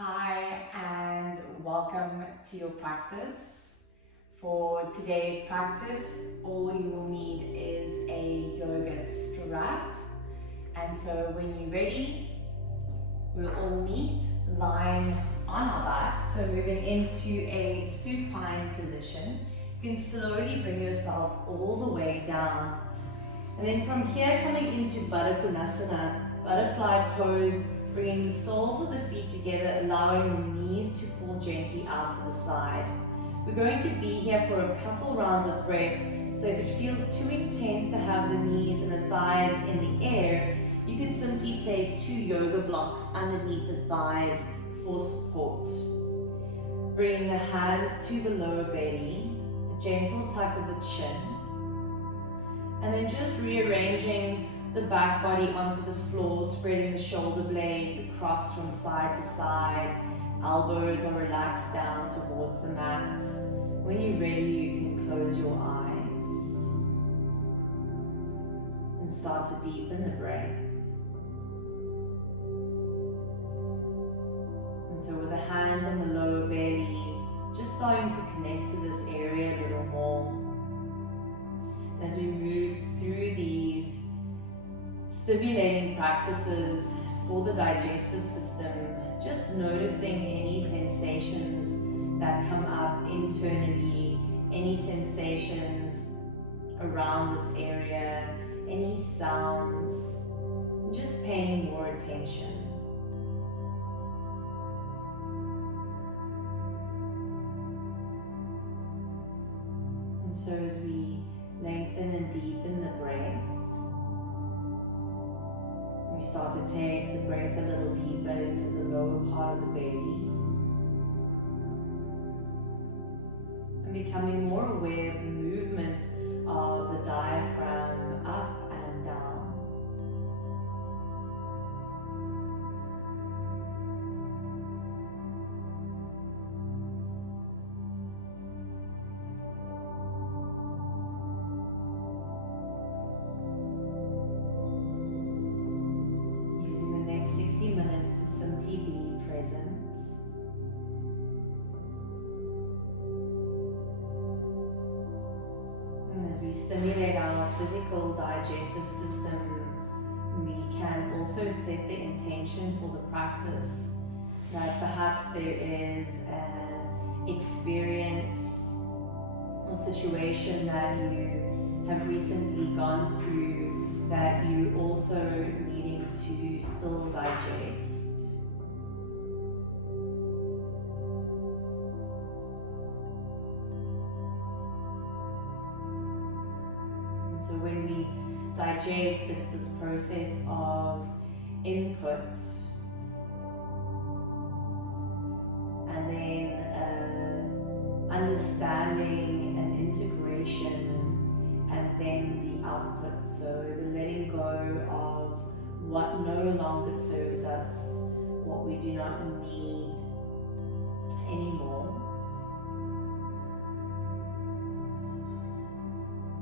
Hi and welcome to your practice. For today's practice, all you will need is a yoga strap. And so when you're ready, we'll all meet lying on our back. So moving into a supine position, you can slowly bring yourself all the way down. And then from here, coming into Baddha Konasana, butterfly pose, bringing the soles of the feet together, allowing the knees to fall gently out to the side. We're going to be here for a couple rounds of breath, so if it feels too intense to have the knees and the thighs in the air, you can simply place 2 yoga blocks underneath the thighs for support. Bringing the hands to the lower belly, a gentle tuck of the chin, and then just rearranging the back body onto the floor, spreading the shoulder blades across from side to side. Elbows are relaxed down towards the mat. When you're ready, you can close your eyes and start to deepen the breath. And so with the hands on the lower belly, just starting to connect to this area a little more. As we move through these stimulating practices for the digestive system, just noticing any sensations that come up internally, any sensations around this area, any sounds, just paying more attention. And so as we lengthen and deepen the breath, we start to take the breath a little deeper into the lower part of the belly and becoming more aware of the movement of the diaphragm up and down. Minutes to simply be present. And as we stimulate our physical digestive system, we can also set the intention for the practice that perhaps there is an experience or situation that you have recently gone through that you also needing to still digest. And so when we digest, it's this process of input and then understanding and integration, and then the output, so the letting go of what no longer serves us, what we do not need anymore.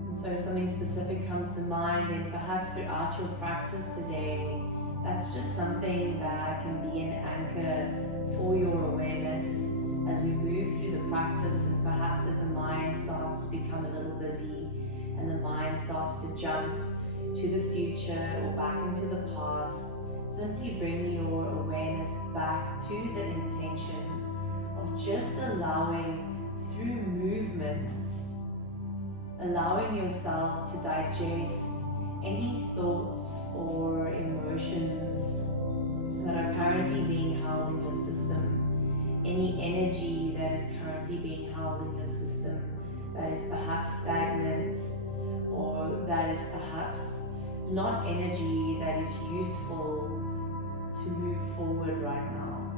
And so if something specific comes to mind, then perhaps throughout your practice today, that's just something that can be an anchor for your awareness as we move through the practice. And perhaps if the mind starts to become a little busy and the mind starts to jump to the future or back into the past, simply bring your awareness back to the intention of just allowing, through movement, allowing yourself to digest any thoughts or emotions that are currently being held in your system, any energy that is currently being held in your system that is perhaps stagnant, or that is perhaps not energy that is useful to move forward right now.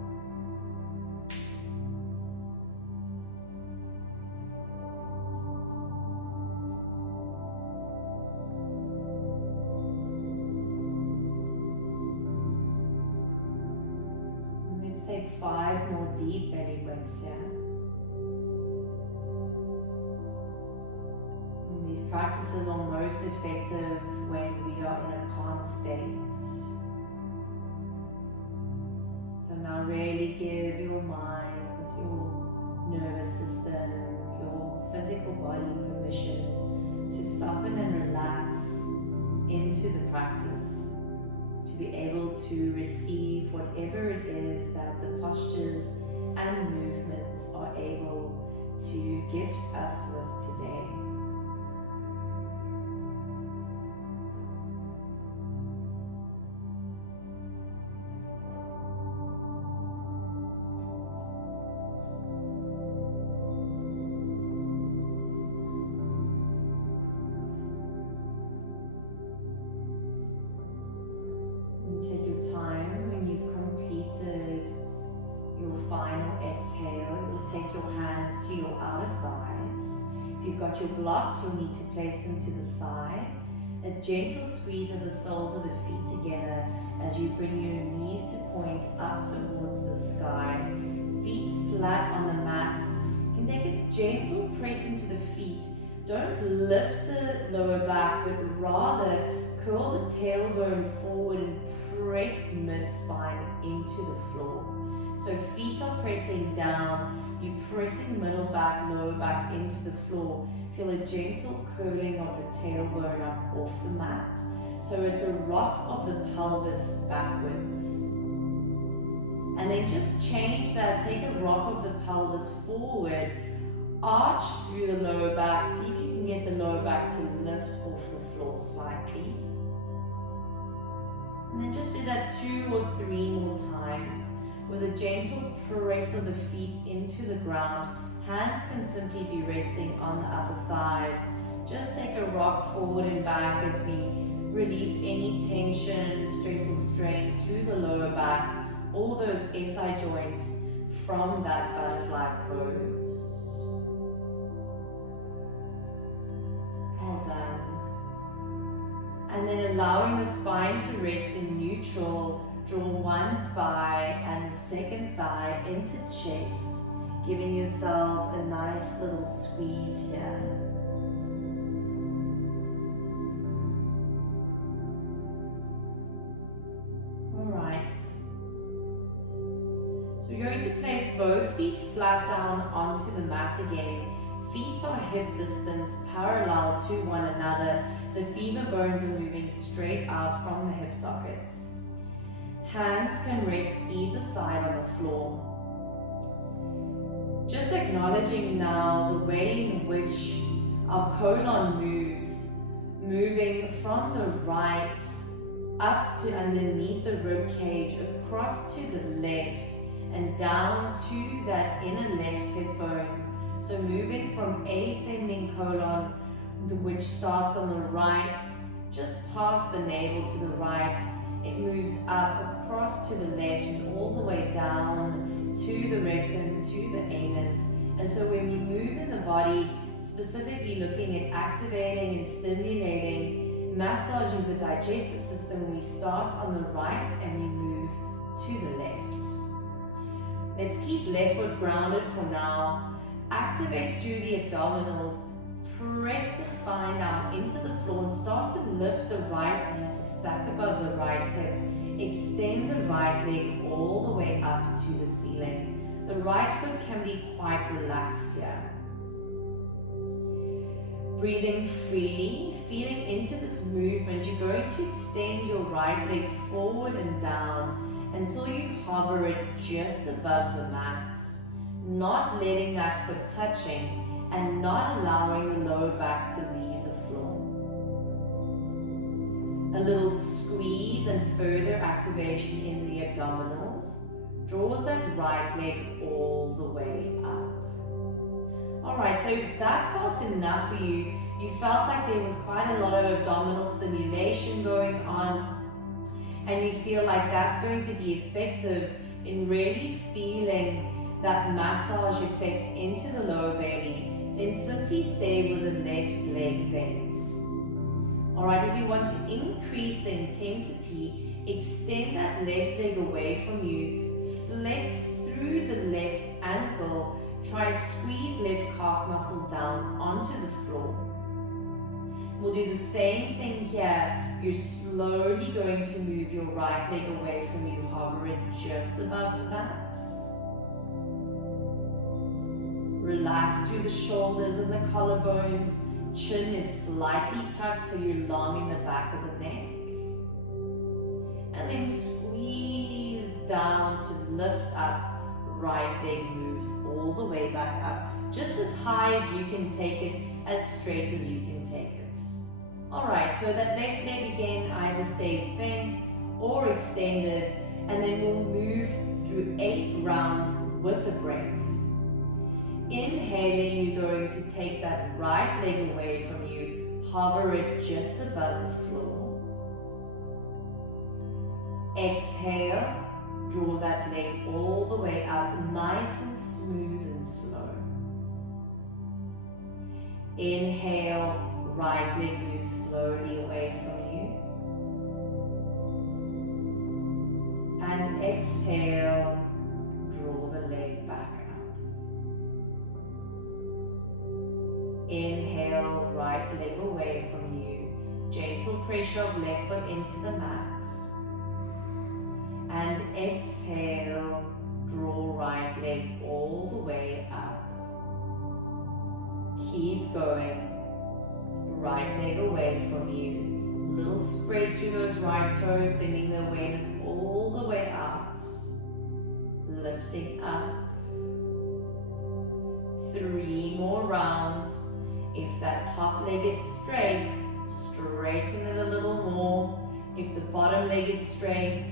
And let's take 5 more deep belly breaths here. These practices are most effective when we are in a calm state. So now really give your mind, your nervous system, your physical body permission to soften and relax into the practice, to be able to receive whatever it is that the postures and movements are able to gift us with today. Take your time. When you've completed your final exhale, you'll take your hands to your outer thighs. If you've got your blocks, you'll need to place them to the side. A gentle squeeze of the soles of the feet together as you bring your knees to point up towards the sky. Feet flat on the mat. You can take a gentle press into the feet. Don't lift the lower back, but rather curl the tailbone forward and press mid-spine into the floor. So feet are pressing down, you're pressing middle back, lower back into the floor. Feel a gentle curling of the tailbone up off the mat. So it's a rock of the pelvis backwards. And then just change that, take a rock of the pelvis forward, arch through the lower back, see if you can get the lower back to lift off the floor slightly. And then just do that 2 or 3 more times with a gentle press of the feet into the ground. Hands can simply be resting on the upper thighs. Just take a rock forward and back as we release any tension, stress or strain through the lower back, all those SI joints from that butterfly pose. Well done. And then allowing the spine to rest in neutral, draw one thigh and the second thigh into chest, giving yourself a nice little squeeze here. Alright. So we're going to place both feet flat down onto the mat again. Feet are hip distance parallel to one another. The femur bones are moving straight out from the hip sockets. Hands can rest either side on the floor. Just acknowledging now the way in which our colon moves, moving from the right up to underneath the rib cage, across to the left, and down to that inner left hip bone. So moving from ascending colon, which starts on the right, just past the navel to the right, it moves up across to the left and all the way down to the rectum, to the anus. And so when we move in the body, specifically looking at activating and stimulating, massaging the digestive system, we start on the right and we move to the left. Let's keep left foot grounded for now. Activate through the abdominals. Press the spine down into the floor and start to lift the right knee to stack above the right hip. Extend the right leg all the way up to the ceiling. The right foot can be quite relaxed here. Breathing freely, feeling into this movement, you're going to extend your right leg forward and down until you hover it just above the mat. Not letting that foot touching, and not allowing the lower back to leave the floor. A little squeeze and further activation in the abdominals draws that right leg all the way up. Alright, so if that felt enough for you, you felt like there was quite a lot of abdominal stimulation going on, and you feel like that's going to be effective in really feeling that massage effect into the lower belly, then simply stay with the left leg bent. Alright, if you want to increase the intensity, extend that left leg away from you, flex through the left ankle, try squeeze left calf muscle down onto the floor. We'll do the same thing here, you're slowly going to move your right leg away from you, hover it just above the mat. Relax through the shoulders and the collarbones. Chin is slightly tucked so you're long in the back of the neck. And then squeeze down to lift up. Right leg moves all the way back up, just as high as you can take it, as straight as you can take it. Alright, so that left leg again either stays bent or extended, and then we'll move through 8 rounds with the breath. Inhaling, you're going to take that right leg away from you, hover it just above the floor. Exhale. Draw that leg all the way up, nice and smooth and slow. Inhale, right leg moves slowly away from you. And exhale, draw the leg back up. Inhale, right leg away from you. Gentle pressure of left foot into the mat. And exhale, draw right leg all the way up. Keep going. Right leg away from you. Little spread through those right toes, sending the awareness all the way out. Lifting up. 3 more rounds. If that top leg is straight, straighten it a little more. If the bottom leg is straight,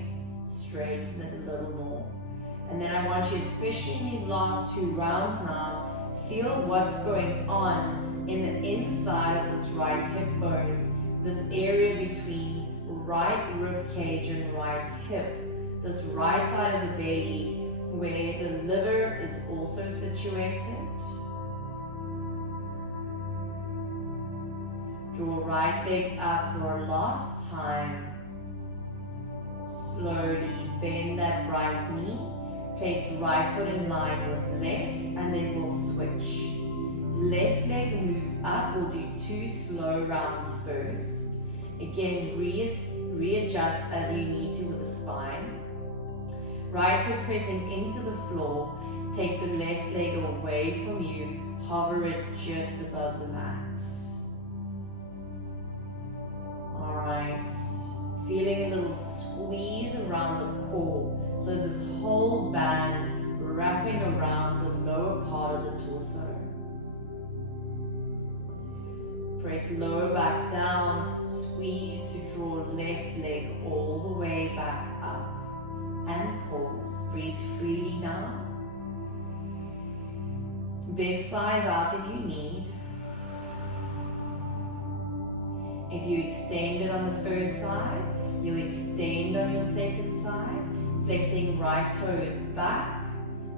straighten it a little more. And then I want you, especially in these last 2 rounds now, feel what's going on in the inside of this right hip bone, this area between right rib cage and right hip, this right side of the belly where the liver is also situated. Draw right leg up for a last time. Slowly bend that right knee, place right foot in line with left, and then we'll switch. Left leg moves up, we'll do 2 slow rounds first. Again, readjust as you need to with the spine. Right foot pressing into the floor, take the left leg away from you, hover it just above the mat. Alright. Feeling a little squeeze around the core, so this whole band wrapping around the lower part of the torso. Press lower back down, squeeze to draw left leg all the way back up. And pause, breathe freely now. Big sighs out if you need. If you extend it on the first side, you'll extend on your second side, flexing right toes back,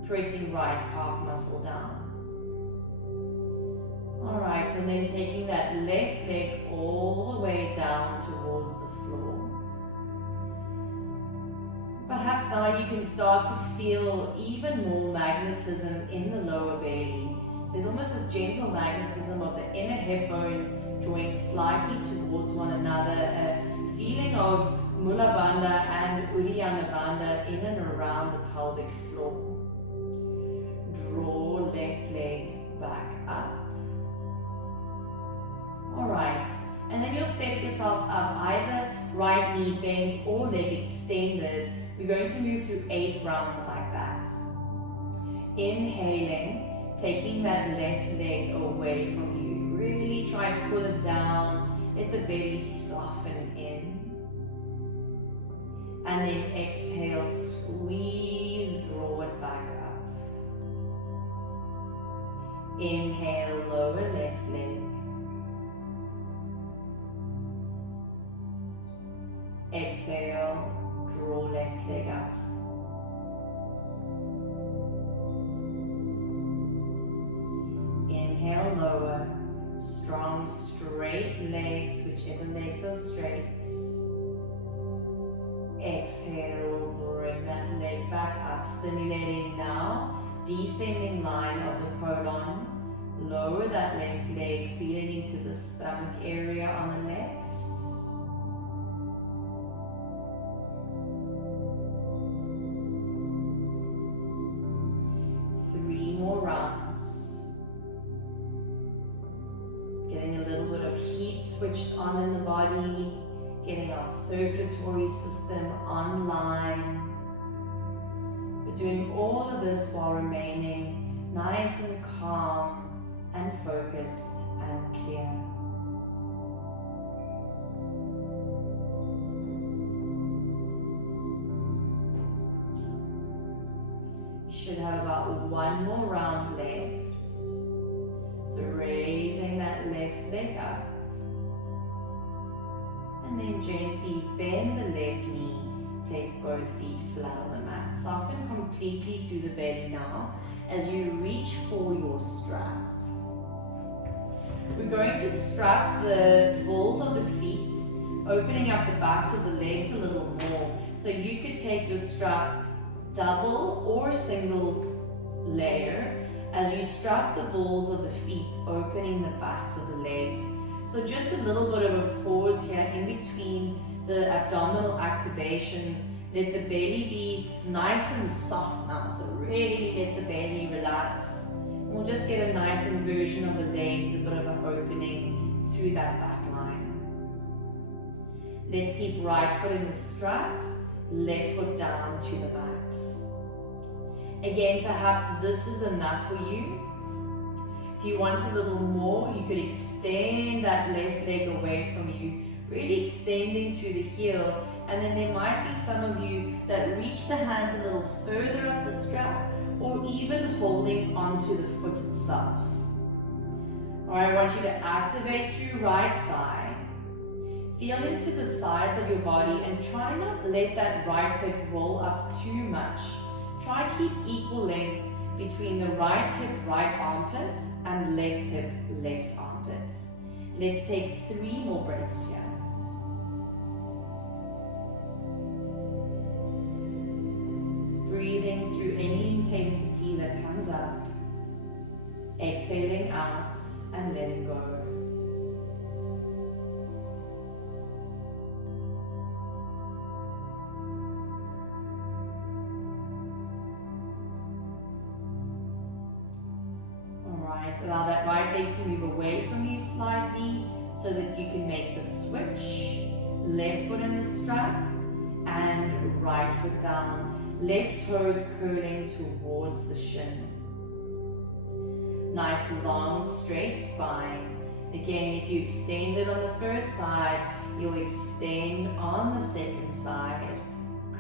pressing right calf muscle down. Alright, and then taking that left leg all the way down towards the floor. Perhaps now you can start to feel even more magnetism in the lower belly. There's almost this gentle magnetism of the inner hip bones drawing slightly towards one another, a feeling of Mula Bandha and Uddiyana Bandha in and around the pelvic floor. Draw left leg back up. Alright, and then you'll set yourself up either right knee bent or leg extended. We're going to move through 8 rounds like that. Inhaling, taking that left leg away from you. Really try to pull it down, let the belly soften in. And then exhale, squeeze, draw it back up. Inhale, lower left leg. Exhale, draw left leg up. Inhale, lower. Strong, straight legs, whichever legs are straight. Exhale, bring that leg back up, stimulating now, descending line of the colon. Lower that left leg, feeling into the stomach area on the left. switched on in the body, getting our circulatory system online. We're doing all of this while remaining nice and calm and focused and clear. Should have about one more round left. So raising that left leg up. And then gently bend the left knee. Place both feet flat on the mat. Soften completely through the belly now as you reach for your strap. We're going to strap the balls of the feet, opening up the backs of the legs a little more. So you could take your strap double or single layer as you strap the balls of the feet, opening the backs of the legs. So just a little bit of a pause here in between the abdominal activation. Let the belly be nice and soft now. So really let the belly relax. We'll just get a nice inversion of the legs, a bit of an opening through that back line. Let's keep right foot in the strap, left foot down to the mat. Again, perhaps this is enough for you. If you want a little more, you could extend that left leg away from you, really extending through the heel. And then there might be some of you that reach the hands a little further up the strap, or even holding onto the foot itself. All right, I want you to activate through right thigh. Feel into the sides of your body and try not let that right hip roll up too much. Try keep equal length between the right hip, right armpit, and left hip, left armpit. Let's take 3 more breaths here. Breathing through any intensity that comes up. Exhaling out and letting go. Allow that right leg to move away from you slightly so that you can make the switch. Left foot in the strap and right foot down. Left toes curling towards the shin. Nice long straight spine. Again, if you extend it on the first side, you'll extend on the second side.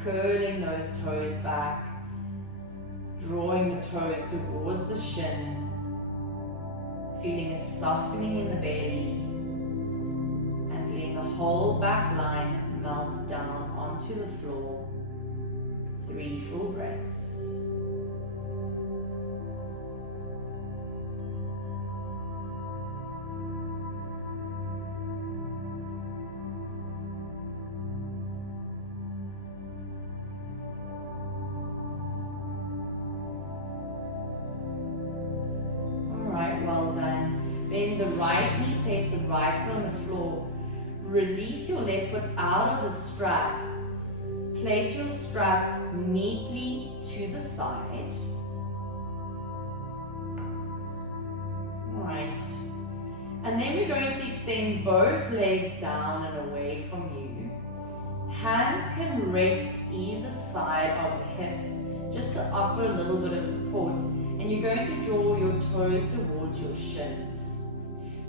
Curling those toes back. Drawing the toes towards the shin. Feeling a softening in the belly and feeling the whole back line melt down onto the floor. 3 full breaths. Well done. Bend the right knee, place the right foot on the floor. Release your left foot out of the strap. Place your strap neatly to the side. Alright. And then we're going to extend both legs down and away from you. Hands can rest either side of the hips just to offer a little bit of support. And you're going to draw your toes towards your shins.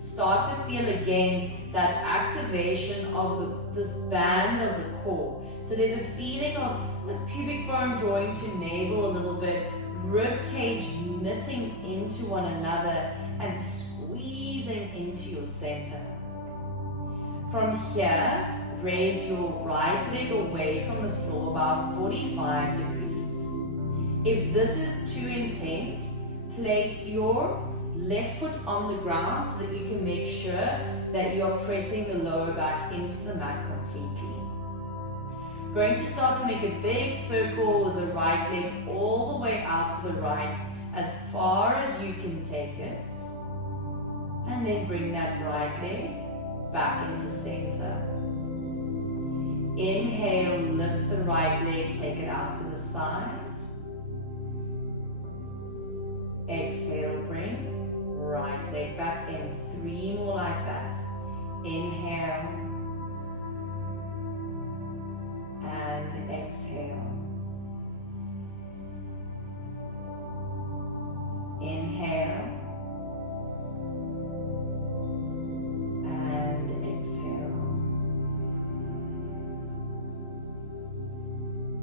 Start to feel again that activation of this band of the core. So there's a feeling of this pubic bone drawing to navel a little bit, rib cage knitting into one another and squeezing into your center. From here, raise your right leg away from the floor about 45 degrees. If this is too intense, place your left foot on the ground so that you can make sure that you are pressing the lower back into the mat completely. Going to start to make a big circle with the right leg all the way out to the right as far as you can take it. And then bring that right leg back into center. Inhale, lift the right leg, take it out to the side. Exhale, bring right leg back in. 3 more like that. Inhale and exhale. Inhale and exhale.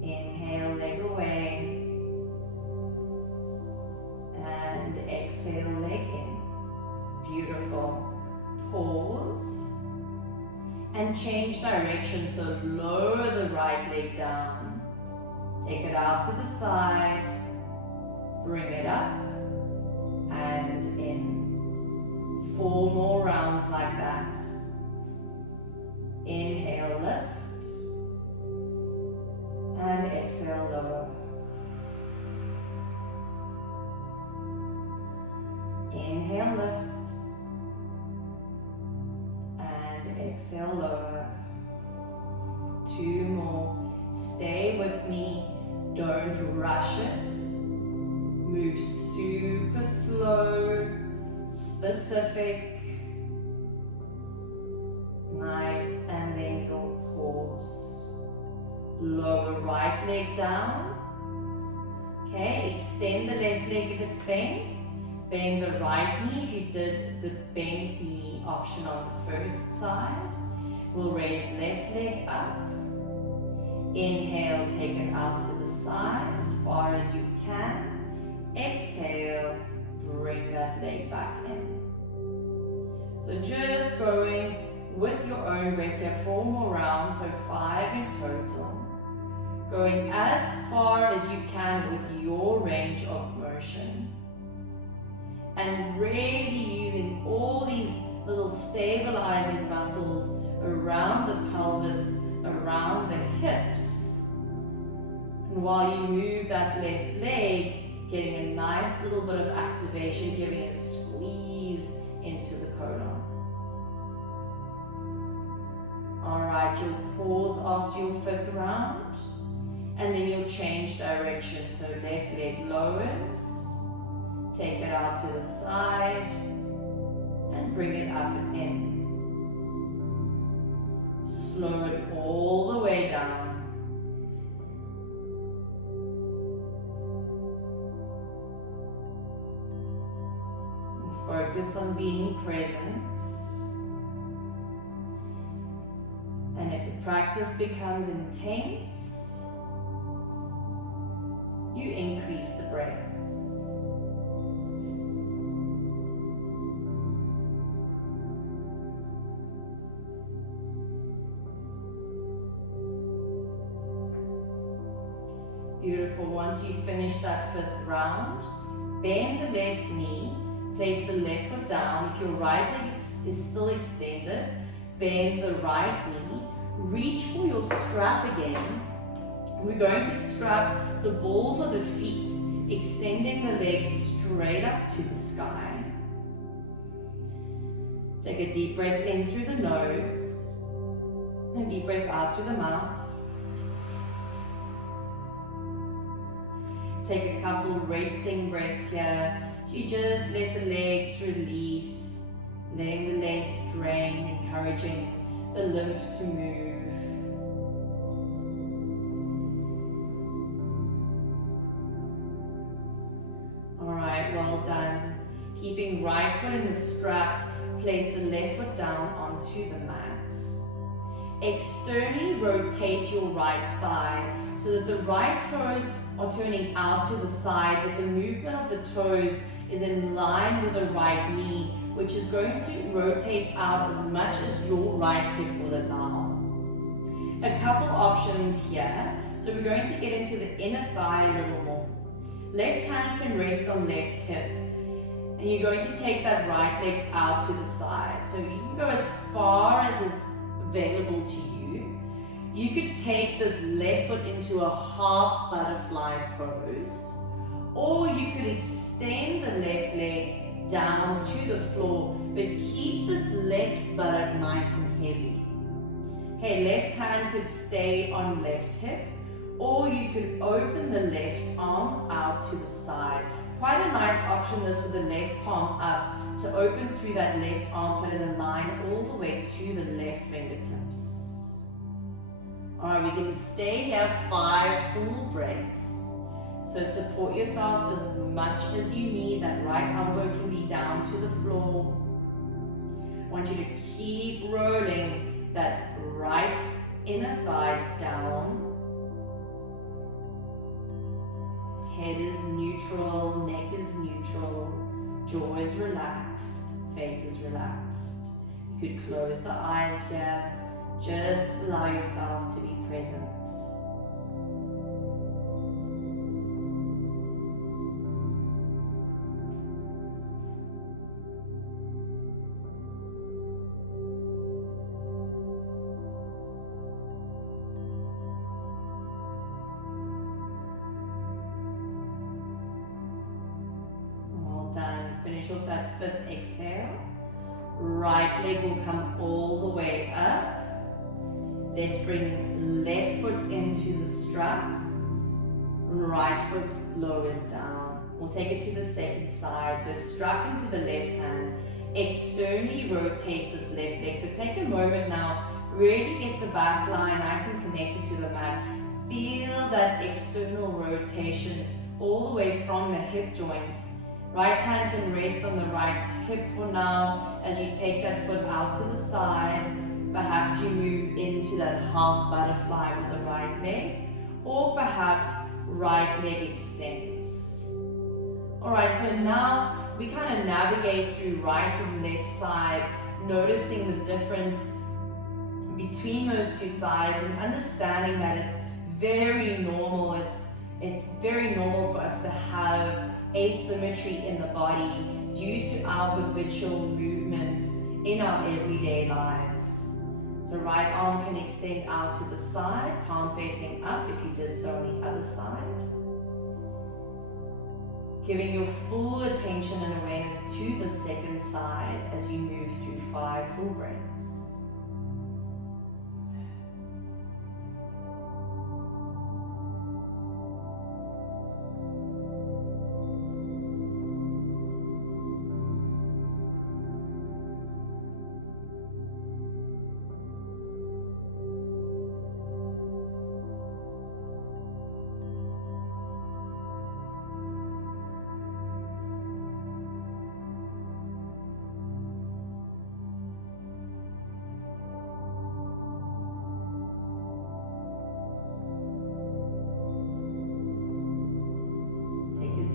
Inhale, leg away, and exhale, leg in. Beautiful. Pause and change direction, so lower the right leg down, take it out to the side, bring it up and in. 4 more rounds like that. Inhale, lift, and exhale, lower. Inhale, lift, and exhale, lower. 2 more. Stay with me, don't rush it. Move super slow, specific. Nice, and then you'll pause. Lower right leg down. Okay, extend the left leg if it's bent. Bend the right knee if you did the bent knee option on the first side. We'll raise left leg up. Inhale, take it out to the side as far as you can. Exhale, bring that leg back in. So just going with your own breath here, 4 more rounds, so 5 in total. Going as far as you can with your range of motion. And really using all these little stabilizing muscles around the pelvis, around the hips. And while you move that left leg, getting a nice little bit of activation, giving a squeeze into the colon. Alright, you'll pause after your 5th round, and then you'll change direction. So left leg lowers, take it out to the side, and bring it up and in. Slow it all the way down. Focus on being present. And if the practice becomes intense, you increase the breath. Beautiful. Once you finish that 5th round, bend the left knee. Place the left foot down. If your right leg is still extended, bend the right knee. Reach for your strap again. We're going to strap the balls of the feet, extending the legs straight up to the sky. Take a deep breath in through the nose, and a deep breath out through the mouth. Take a couple resting breaths here. So you just let the legs release, letting the legs drain, encouraging the lymph to move. Alright, well done. Keeping right foot in the strap, place the left foot down onto the mat. Externally rotate your right thigh so that the right toes are turning out to the side, but the movement of the toes is in line with the right knee, which is going to rotate out as much as your right hip will allow. A couple options here. So we're going to get into the inner thigh a little more. Left hand can rest on left hip, and you're going to take that right leg out to the side. So you can go as far as is available to you. You could take this left foot into a half butterfly pose, or you could extend the left leg down to the floor, but keep this left buttock nice and heavy. Okay, left hand could stay on left hip, or you could open the left arm out to the side, quite a nice option this with the left palm up to open through that left armpit and align all the way to the left fingertips. Alright, we can stay here 5 full breaths. So support yourself as much as you need. That right elbow can be down to the floor. I want you to keep rolling that right inner thigh down. Head is neutral, neck is neutral, jaw is relaxed, face is relaxed. You could close the eyes here. Just allow yourself to be present. Finish off that 5th exhale. Right leg will come all the way up. Let's bring left foot into the strap. Right foot lowers down. We'll take it to the second side. So strap into the left hand. Externally rotate this left leg. So take a moment now. Really get the back line nice and connected to the mat. Feel that external rotation all the way from the hip joint. Right hand can rest on the right hip for now as you take that foot out to the side. Perhaps you move into that half butterfly with the right leg, or perhaps right leg extends. Alright, so now we kind of navigate through right and left side, noticing the difference between those two sides and understanding that it's very normal. It's very normal for us to have asymmetry in the body due to our habitual movements in our everyday lives. So right arm can extend out to the side, palm facing up if you did so on the other side. Giving your full attention and awareness to the second side as you move through 5 full breaths.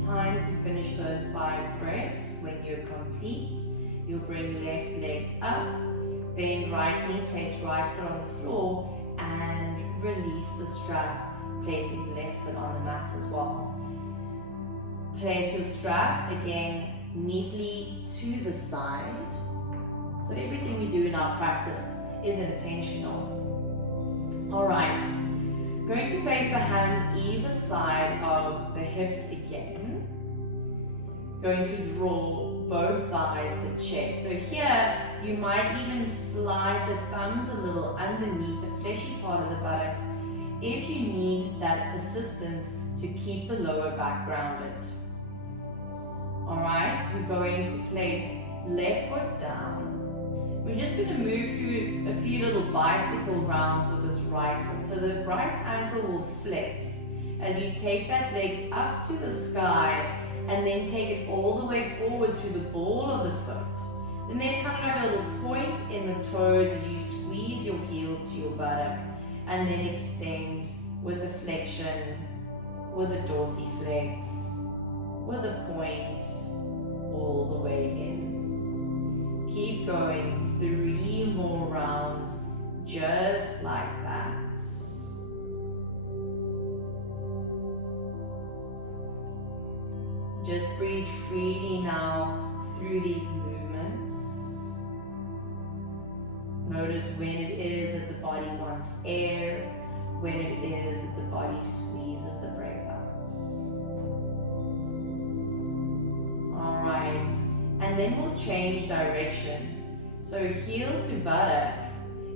Time to finish those 5 breaths. When you're complete, you'll bring left leg up, bend right knee, place right foot on the floor, and release the strap, placing left foot on the mat as well. Place your strap again neatly to the side. So everything we do in our practice is intentional. Alright, going to place the hands either side of the hips again. Going to draw both thighs to chest. So here, you might even slide the thumbs a little underneath the fleshy part of the buttocks if you need that assistance to keep the lower back grounded. Alright, we're going to place left foot down. We're just going to move through a few little bicycle rounds with this right foot. So the right ankle will flex as you take that leg up to the sky and then take it all the way forward through the ball of the foot. Then there's kind of like a little point in the toes as you squeeze your heel to your buttock and then extend with a flexion, with a dorsiflex, with a point all the way in. Keep going, 3 more rounds just like that. Just breathe freely now through these movements. Notice when it is that the body wants air, when it is that the body squeezes the breath out. Alright, and then we'll change direction. So heel to buttock,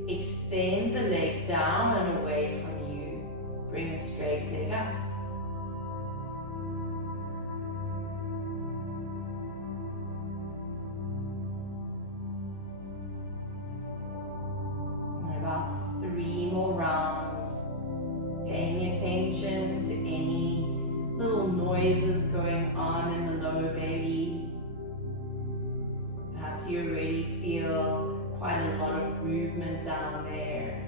extend the leg down and away from you. Bring the straight leg up. noises going on in the lower belly. Perhaps you already feel quite a lot of movement down there.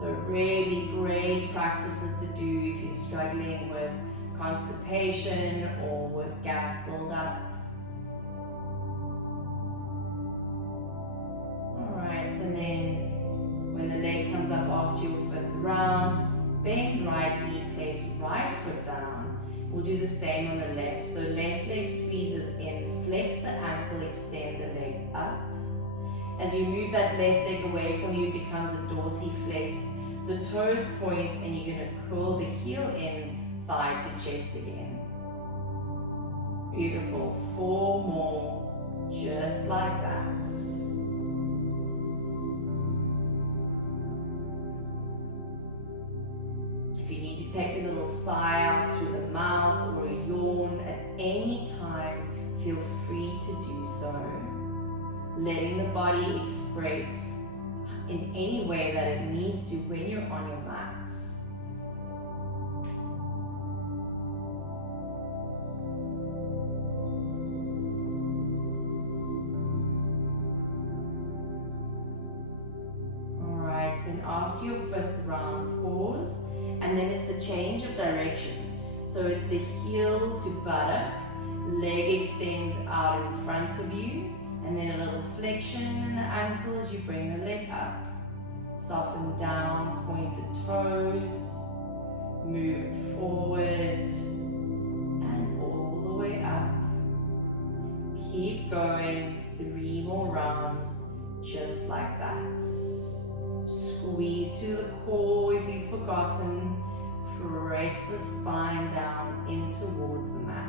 So really great practices to do if you're struggling with constipation or with gas buildup. Alright, and then when the leg comes up after your 5th round, bend right knee, place right foot down. We'll do the same on the left. So left leg squeezes in, flex the ankle, extend the leg up. As you move that left leg away from you, it becomes a dorsiflex. The toes point and you're going to curl the heel in, thigh to chest again. Beautiful. 4 more, just like that. If you need to take a little sigh out through the mouth or a yawn at any time, feel free to do so. Letting the body express in any way that it needs to when you're on your mat. Alright, then after your 5th round, pause, and then it's the change of direction. So it's the heel to buttock, leg extends out in front of you, and then a little flexion in the ankle as you bring the leg up. Soften down, point the toes, move it forward, and all the way up. Keep going, 3 more rounds, just like that. Squeeze to the core if you've forgotten. Press the spine down in towards the mat.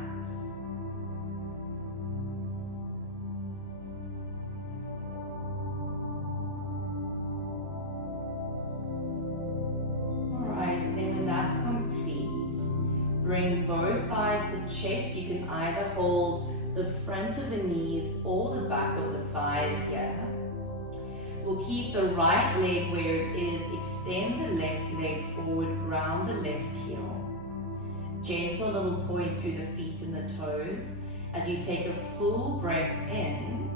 Bring both thighs to chest. You can either hold the front of the knees or the back of the thighs here. We'll keep the right leg where it is. Extend the left leg forward, ground the left heel. Gentle little point through the feet and the toes as you take a full breath in.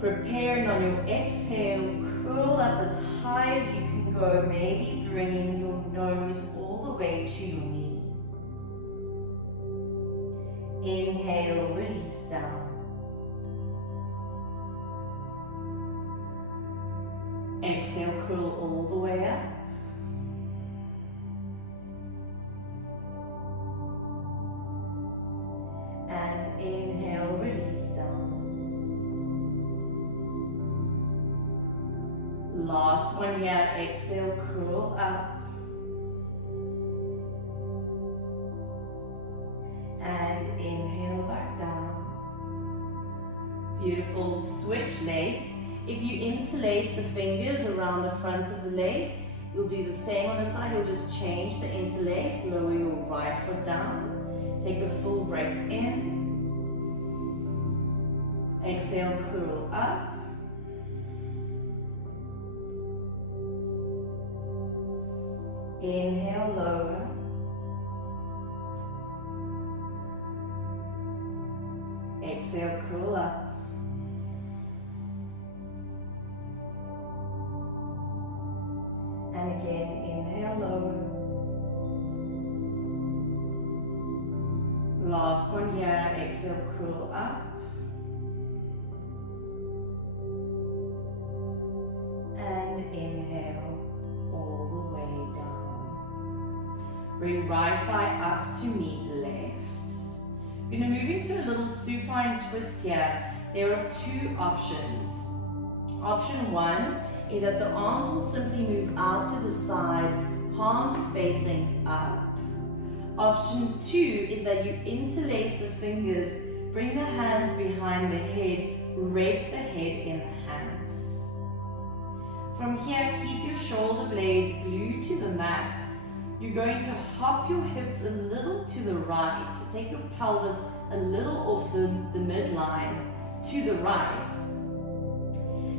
Prepare, and on your exhale, curl up as high as you can go, maybe bringing your nose all the way to your knee. Inhale, release down. Exhale, curl all the way up. And inhale, release down. Last one here, exhale, curl up. And inhale back down. Beautiful, switch legs. If you interlace the fingers around the front of the leg, you'll do the same on the side. You'll just change the interlace, lower your right foot down. Take a full breath in. Exhale, curl up. Inhale, lower. Exhale, curl up. And again, inhale, lower. Last one here, exhale, curl up. And inhale, all the way down. Bring right thigh up to meet left. We're going to move into a little supine twist here. There are 2 options. Option 1 is that the arms will simply move out to the side, palms facing up. Option 2 is that you interlace the fingers, bring the hands behind the head, rest the head in the hands. From here, keep your shoulder blades glued to the mat. You're going to hop your hips a little to the right, to take your pelvis a little off the midline to the right.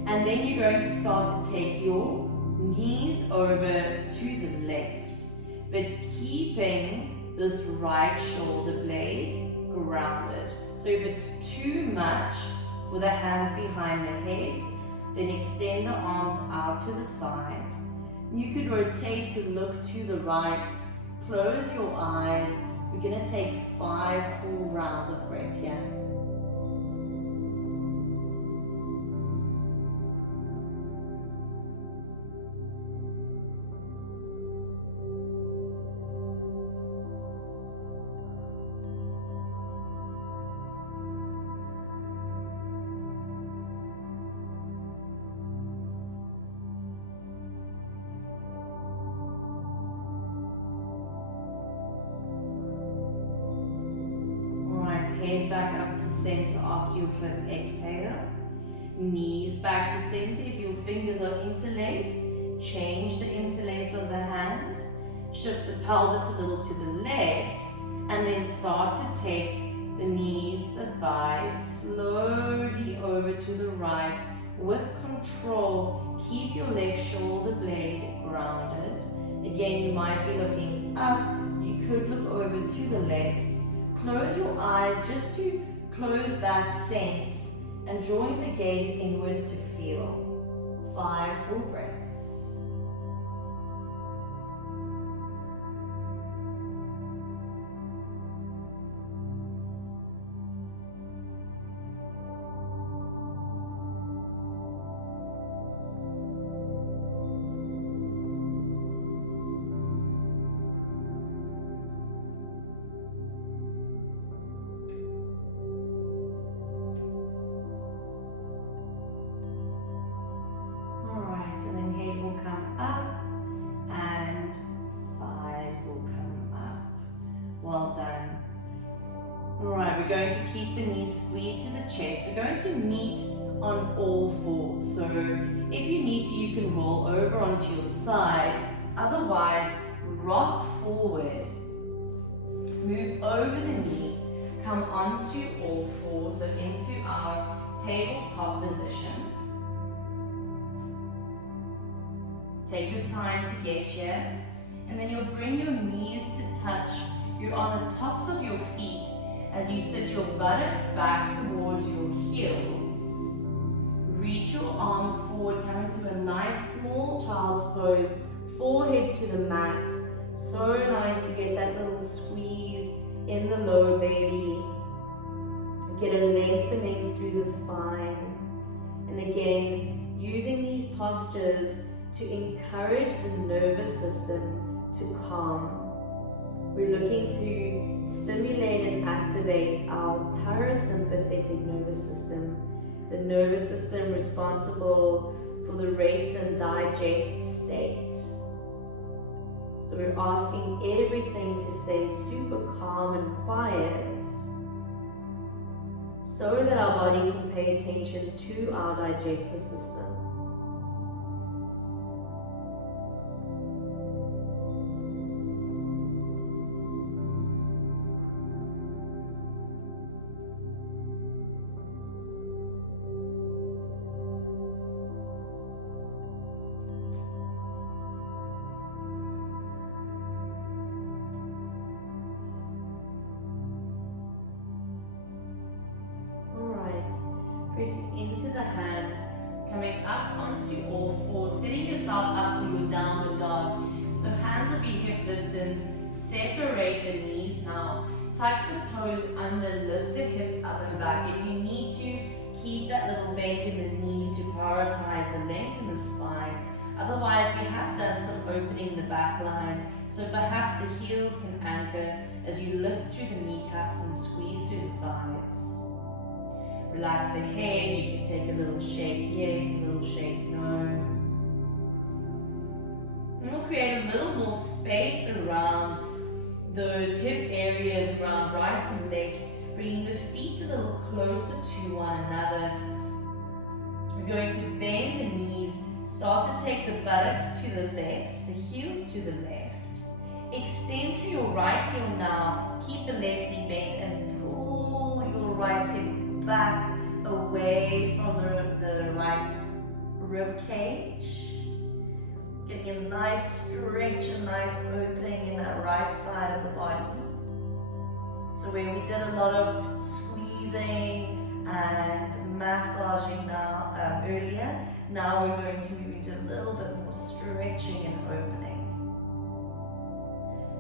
And then you're going to start to take your knees over to the left. but keeping this right shoulder blade grounded. So if it's too much for the hands behind the head, then extend the arms out to the side. You could rotate to look to the right, close your eyes. We're going to take 5 full rounds of breath here. Head back up to center after your 5th exhale. Knees back to center. If your fingers are interlaced, change the interlace of the hands. Shift the pelvis a little to the left, and then start to take the knees, the thighs, slowly over to the right. With control, keep your left shoulder blade grounded. Again, you might be looking up. You could look over to the left. Close your eyes just to close that sense and drawing the gaze inwards to feel. 5 full breaths. Well done. Alright, we're going to keep the knees squeezed to the chest. We're going to meet on all fours. So if you need to, you can roll over onto your side. Otherwise, rock forward. Move over the knees. Come onto all fours, so into our tabletop position. Take your time to get here. And then you'll bring your knees to touch. You're on the tops of your feet as you sit your buttocks back towards your heels. Reach your arms forward, coming to a nice small child's pose, forehead to the mat. So nice to get that little squeeze in the lower belly. Get a lengthening through the spine. And again, using these postures to encourage the nervous system to calm. We're looking to stimulate and activate our parasympathetic nervous system, the nervous system responsible for the rest and digest state. So we're asking everything to stay super calm and quiet so that our body can pay attention to our digestive system. Pressing into the hands, coming up onto all fours, setting yourself up for your downward dog. So hands will be hip distance, separate the knees now, tuck the toes under, lift the hips up and back. If you need to, keep that little bend in the knees to prioritize the length in the spine. Otherwise, we have done some opening in the back line, so perhaps the heels can anchor as you lift through the kneecaps and squeeze through the thighs. Relax the head, you can take a little shake yes, a little shake no. And we'll create a little more space around those hip areas, around right and left, bringing the feet a little closer to one another. We're going to bend the knees, start to take the buttocks to the left, the heels to the left. Extend through your right heel now, keep the left knee bent and pull your right hip back away from the right rib cage. Getting a nice stretch, a nice opening in that right side of the body. So where we did a lot of squeezing and massaging now earlier, now we're going to move into a little bit more stretching and opening.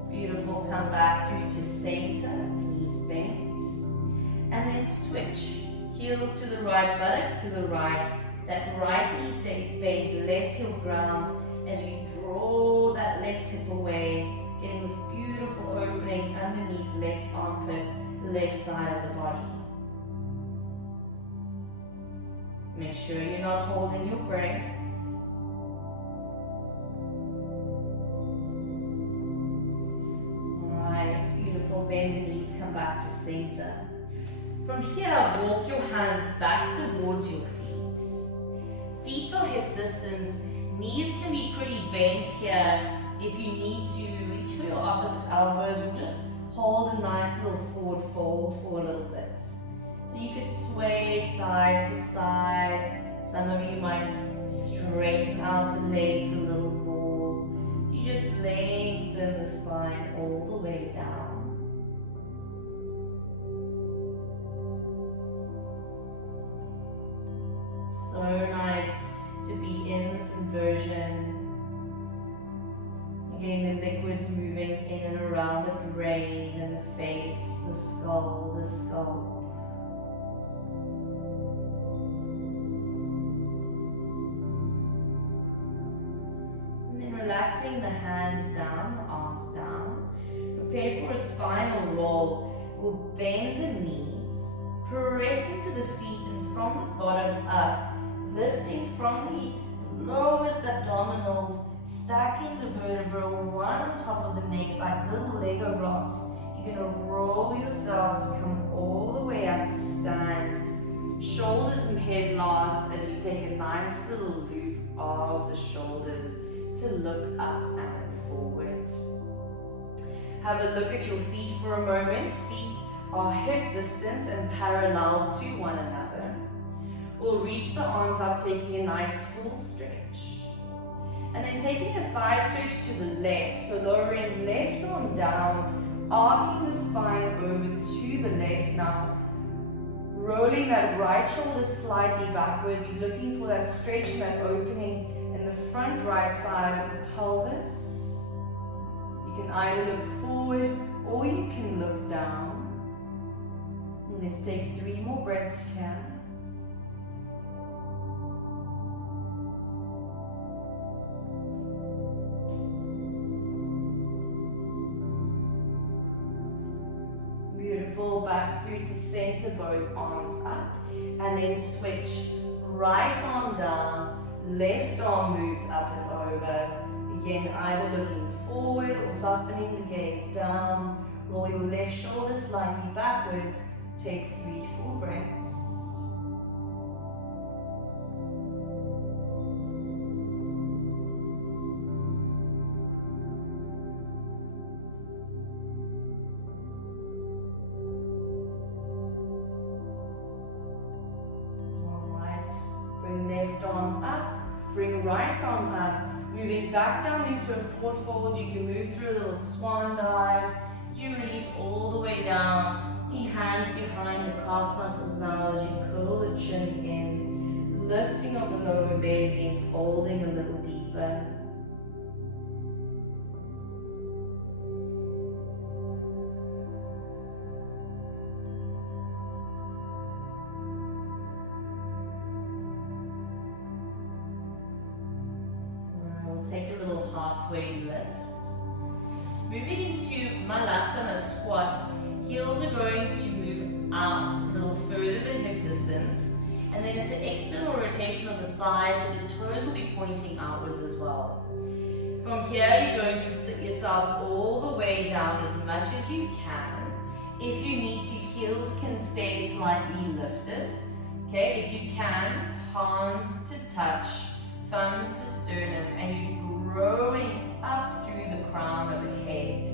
Beautiful, come back through to center, knees bent, and then switch. Heels to the right, buttocks to the right. That right knee stays bent, left heel grounds as you draw that left hip away, getting this beautiful opening underneath left armpit, left side of the body. Make sure you're not holding your breath. Alright, beautiful. Bend the knees, come back to center. From here, walk your hands back towards your feet. Feet are hip distance. Knees can be pretty bent here. If you need to, reach for your opposite elbows or just hold a nice little forward fold for a little bit. So you could sway side to side. Some of you might straighten out the legs a little more. So you just lengthen the spine all the way down. So nice to be in this inversion. You're getting the liquids moving in and around the brain and the face, the skull, the scalp. And then relaxing the hands down, the arms down. Prepare for a spinal roll. We'll bend the knees, press into the feet and from the bottom up. Lifting from the lowest abdominals, stacking the vertebra one on top of the next like little Lego blocks. You're going to roll yourself to come all the way up to stand. Shoulders and head last as you take a nice little loop of the shoulders to look up and forward. Have a look at your feet for a moment. Feet are hip distance and parallel to one another. We'll reach the arms up, taking a nice full stretch. And then taking a side stretch to the left, so lowering left arm down, arcing the spine over to the left now. Rolling that right shoulder slightly backwards, you're looking for that stretch and that opening in the front right side of the pelvis. You can either look forward or you can look down. And let's take 3 more breaths here. Beautiful, back through to center, both arms up, and then switch. Right arm down, left arm moves up and over. Again, either looking forward or softening the gaze down. Roll your left shoulder slightly backwards. Take 3 full breaths. Left arm up, bring right arm up, moving back down into a forward fold. You can move through a little swan dive as you release all the way down. The hands behind the calf muscles now as you curl the chin in, lifting of the lower belly and folding a little deeper. Take a little halfway lift. Moving into Malasana squat, heels are going to move out a little further than hip distance, and then it's an external rotation of the thighs, so the toes will be pointing outwards as well. From here, you're going to sit yourself all the way down as much as you can. If you need to, heels can stay slightly lifted. Okay, if you can, palms to touch, thumbs to sternum, and you're growing up through the crown of the head.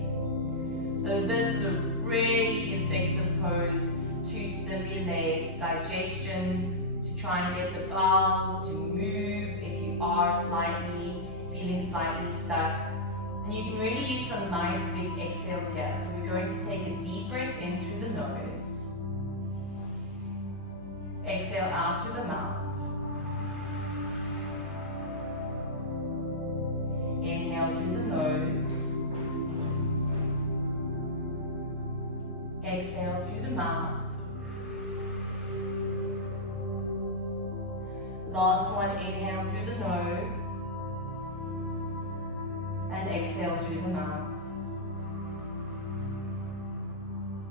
So this is a really effective pose to stimulate digestion, to try and get the bowels to move if you are slightly feeling slightly stuck. And you can really use some nice big exhales here. So we're going to take a deep breath in through the nose. Exhale out through the mouth. Inhale through the nose. Exhale through the mouth. Last one, inhale through the nose. And exhale through the mouth.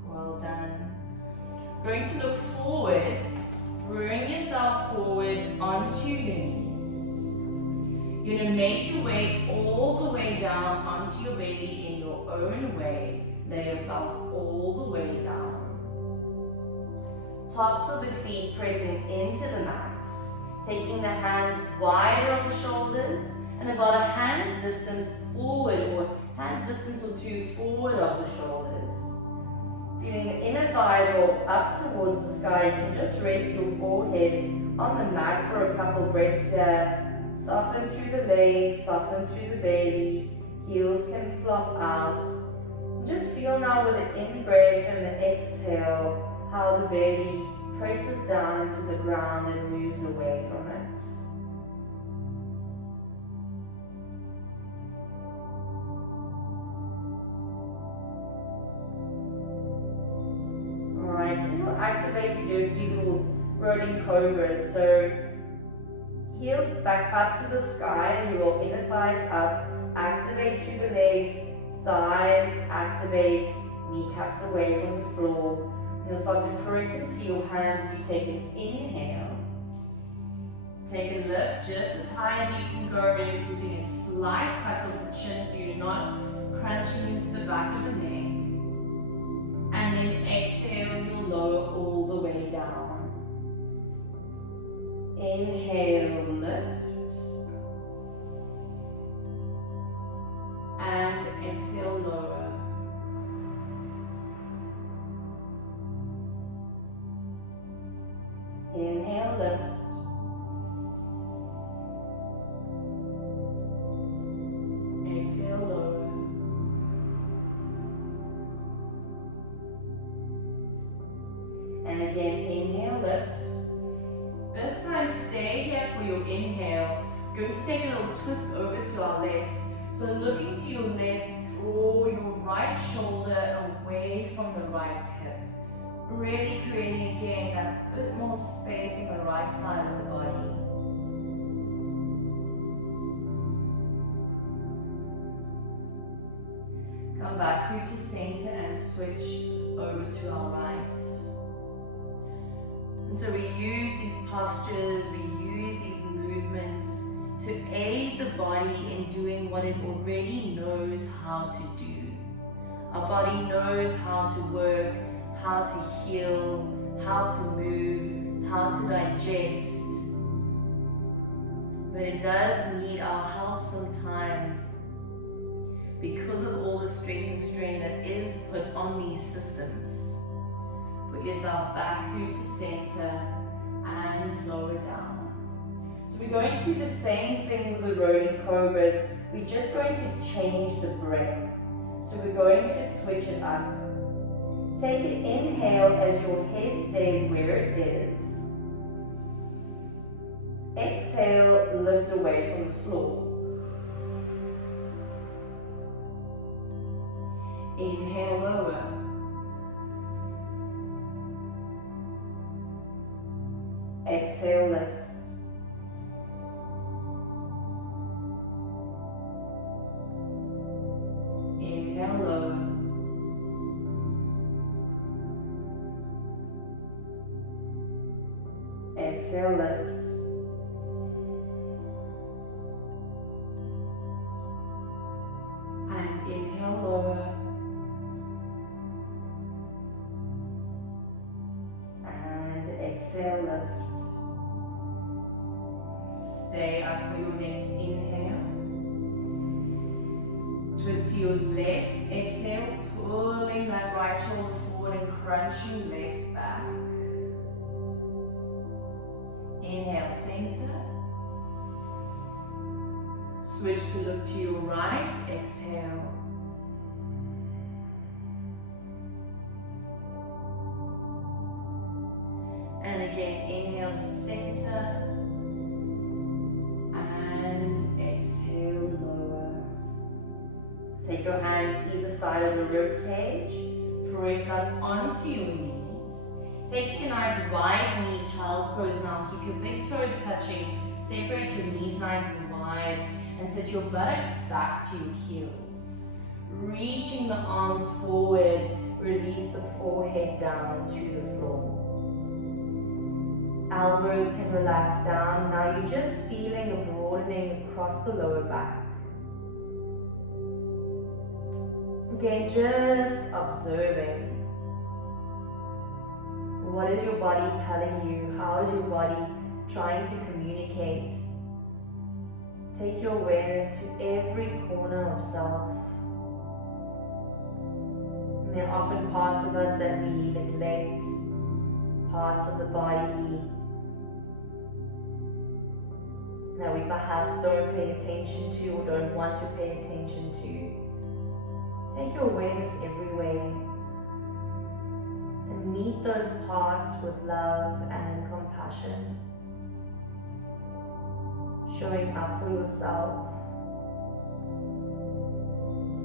Well done. Going to look forward. Bring yourself forward onto your knees. You're going to make your way all the way down onto your belly in your own way. Lay yourself all the way down. Tops of the feet pressing into the mat. Taking the hands wider on the shoulders and about a hand's distance forward or hand's distance or two forward of the shoulders. Feeling the inner thighs roll up towards the sky. You can just rest your forehead on the mat for a couple breaths here. Soften through the legs, soften through the belly. Heels can flop out. Just feel now with the in-breath and the exhale how the belly presses down into the ground and moves away from it. Alright, so then we'll activate to do a few little rolling cobras. So heels back up to the sky and you roll inner thighs up. Activate through the legs, thighs activate, kneecaps away from the floor. You'll start to press into your hands as you take an inhale. Take a lift just as high as you can go, really keeping a slight tuck of the chin so you're not crunching into the back of the neck. And then exhale, you'll lower all the way down. Inhale, lift. And exhale, lower. Inhale, lift. Exhale, lower. And again, inhale, lift. This time, stay here for your inhale. We're going to take a little twist over to our left. So looking to your left, draw your right shoulder away from the right hip. Really creating again that bit more space on the right side of the body. Come back through to center and switch over to our right. And so we use these postures, we use these movements to aid the body in doing what it already knows how to do. Our body knows how to work, how to heal, how to move, how to digest. But it does need our help sometimes because of all the stress and strain that is put on these systems. Put yourself back through to center and lower down. So we're going to do the same thing with the rolling cobras. We're just going to change the breath. So we're going to switch it up. Take an inhale as your head stays where it is. Exhale, lift away from the floor. Inhale, lower. Exhale, lift. Inhale, lower. Exhale, lift. And inhale, lower. And exhale, lift. Stay up for your next inhale. Twist to your left. Exhale, pulling that right shoulder forward and crunching left back. Inhale, center. Switch to look to your right, exhale. And again, inhale to center. And exhale, lower. Take your hands either side of the rib cage. Press up onto your knees. Taking a nice wide knee, child's pose now. Keep your big toes touching. Separate your knees nice and wide. And set your buttocks back to your heels. Reaching the arms forward, release the forehead down to the floor. Elbows can relax down. Now you're just feeling a broadening across the lower back. Again, just observing. What is your body telling you? How is your body trying to communicate? Take your awareness to every corner of self. And there are often parts of us that we neglect, parts of the body that we perhaps don't pay attention to or don't want to pay attention to. Take your awareness everywhere and meet those parts with love and compassion. Showing up for yourself,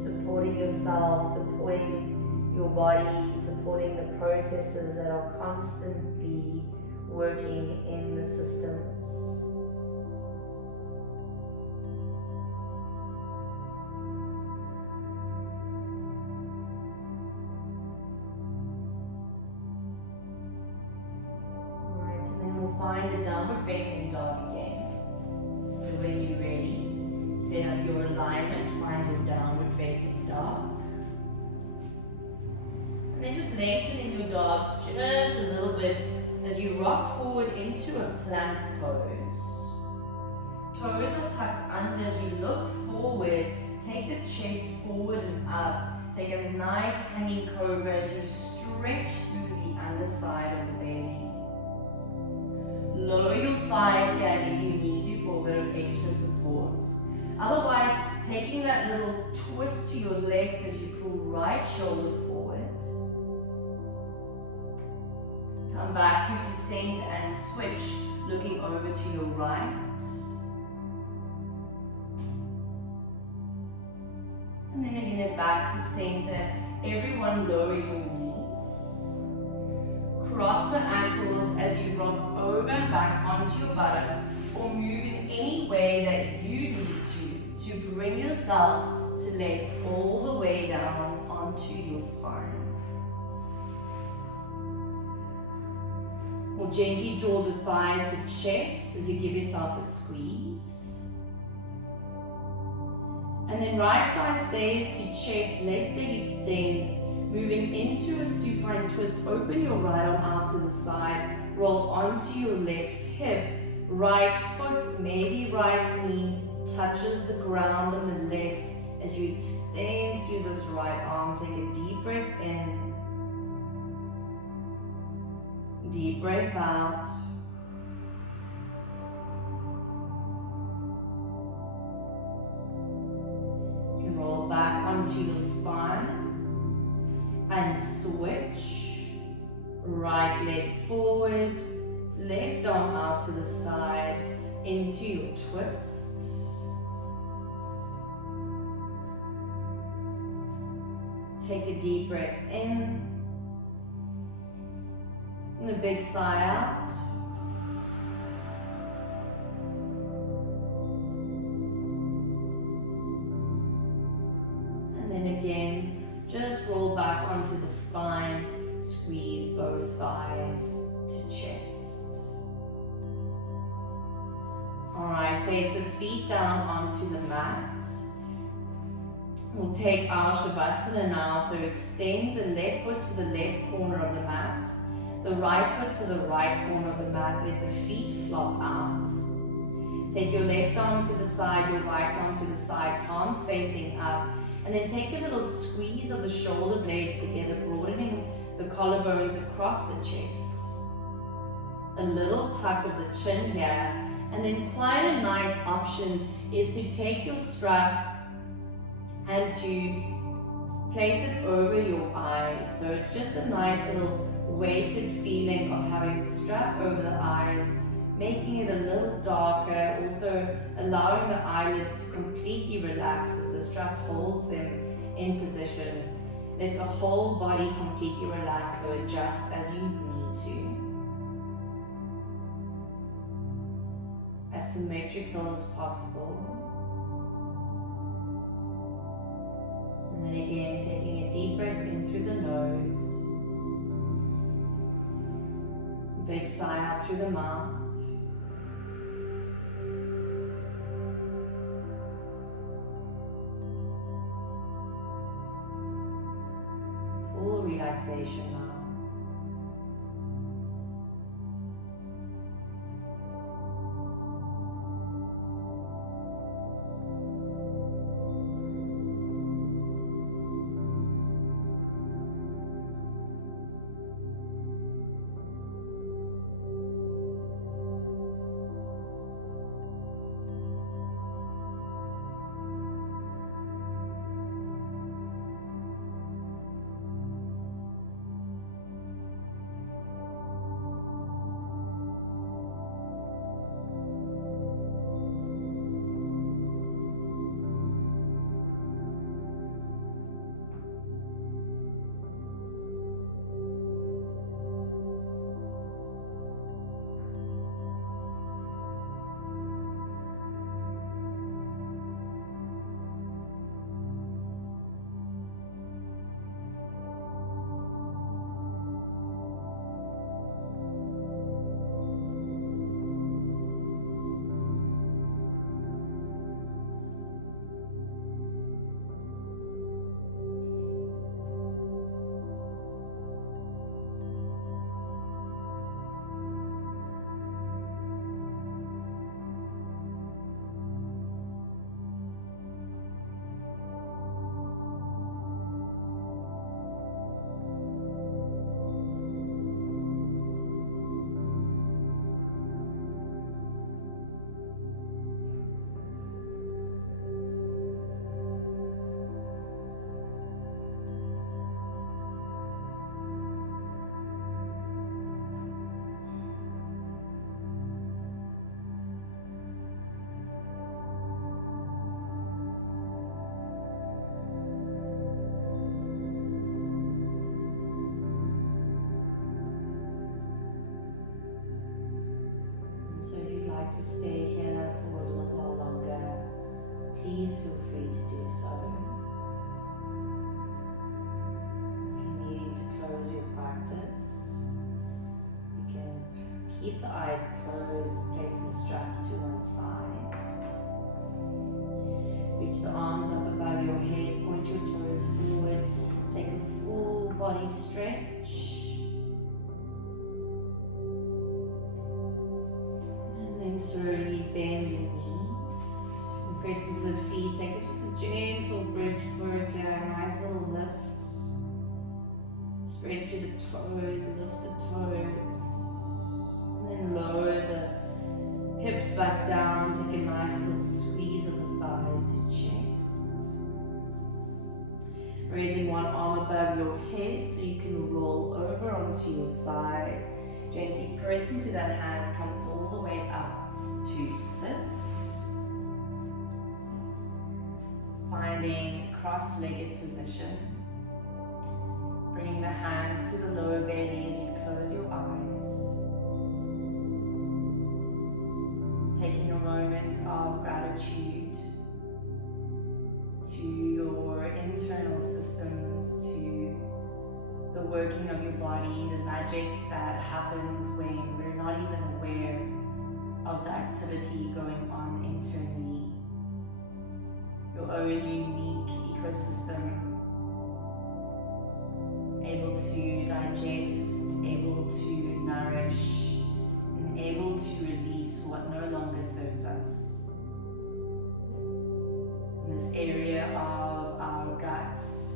supporting yourself, supporting your body, supporting the processes that are constantly working in the systems. Alright, and then we'll find a downward facing dog again. So when you're ready, set up your alignment, find your downward facing dog. And then just lengthening your dog just a little bit as you rock forward into a plank pose. Toes are tucked under as you look forward. Take the chest forward and up. Take a nice hanging cobra as you stretch through the underside of the belly. Lower your thighs here if you need to for a bit of extra support. Otherwise, taking that little twist to your left as you pull right shoulder forward. Come back through to center and switch, looking over to your right. And then again back to center. Everyone lower your knees. Cross the ankles as you rock over and back onto your buttocks, or move in any way that you need to bring yourself to leg all the way down onto your spine. Or gently draw the thighs to chest as you give yourself a squeeze. And then right thigh stays to chest, left leg extends, moving into a supine twist. Open your right arm out to the side, roll onto your left hip, right foot, maybe right knee, touches the ground on the left as you extend through this right arm. Take a deep breath in, deep breath out. You can roll back onto your spine and switch. Right leg forward, left arm out to the side into your twist. Take a deep breath in and a big sigh out. And then again, just roll back onto the spine, squeeze both thighs to chest. Alright, place the feet down onto the mat. We'll take our Shavasana now, so extend the left foot to the left corner of the mat, the right foot to the right corner of the mat, let the feet flop out. Take your left arm to the side, your right arm to the side, palms facing up, and then take a little squeeze of the shoulder blades together, broadening the collarbones across the chest. A little tuck of the chin here, and then quite a nice option is to take your strap and to place it over your eyes. So it's just a nice little weighted feeling of having the strap over the eyes, making it a little darker, also allowing the eyelids to completely relax as the strap holds them in position. Let the whole body completely relax or adjust as you need to. As symmetrical as possible. And then again, taking a deep breath in through the nose. Big sigh out through the mouth. Full relaxation now. To stay here for a little while longer, please feel free to do so. If you're needing to close your practice, you can keep the eyes closed, place the strap to one side. Reach the arms up above your head, point your toes forward, take a full body stretch. Slowly bend your knees and press into the feet. Take just a gentle bridge pose here, a nice little lift. Spread through the toes, lift the toes. And then lower the hips back down. Take a nice little squeeze of the thighs to chest. Raising one arm above your head so you can roll over onto your side. Gently press into that hand, come all the way up to sit, finding cross-legged position, bringing the hands to the lower belly as you close your eyes, taking a moment of gratitude to your internal systems, to the working of your body, the magic that happens when we're not even aware of the activity going on internally. Your own unique ecosystem, able to digest, able to nourish, and able to release what no longer serves us. In this area of our guts,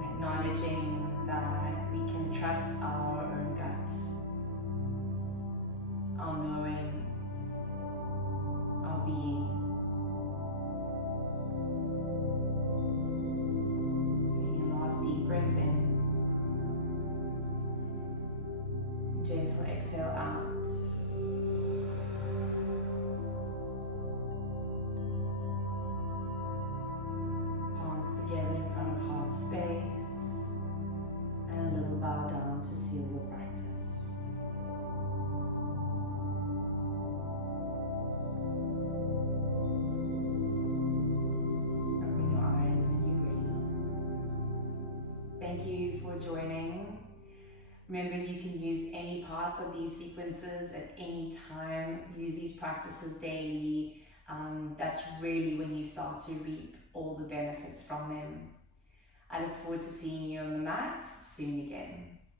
acknowledging that we can trust our own guts, our knowing, our being. breath in. Gentle exhale out. Palms together in front of heart space. And a little bow down to seal your practice. Open your eyes when you're ready. Thank you for joining. Remember, you can use any parts of these sequences at any time. Use these practices daily. That's really when you start to reap all the benefits from them. I look forward to seeing you on the mat soon again.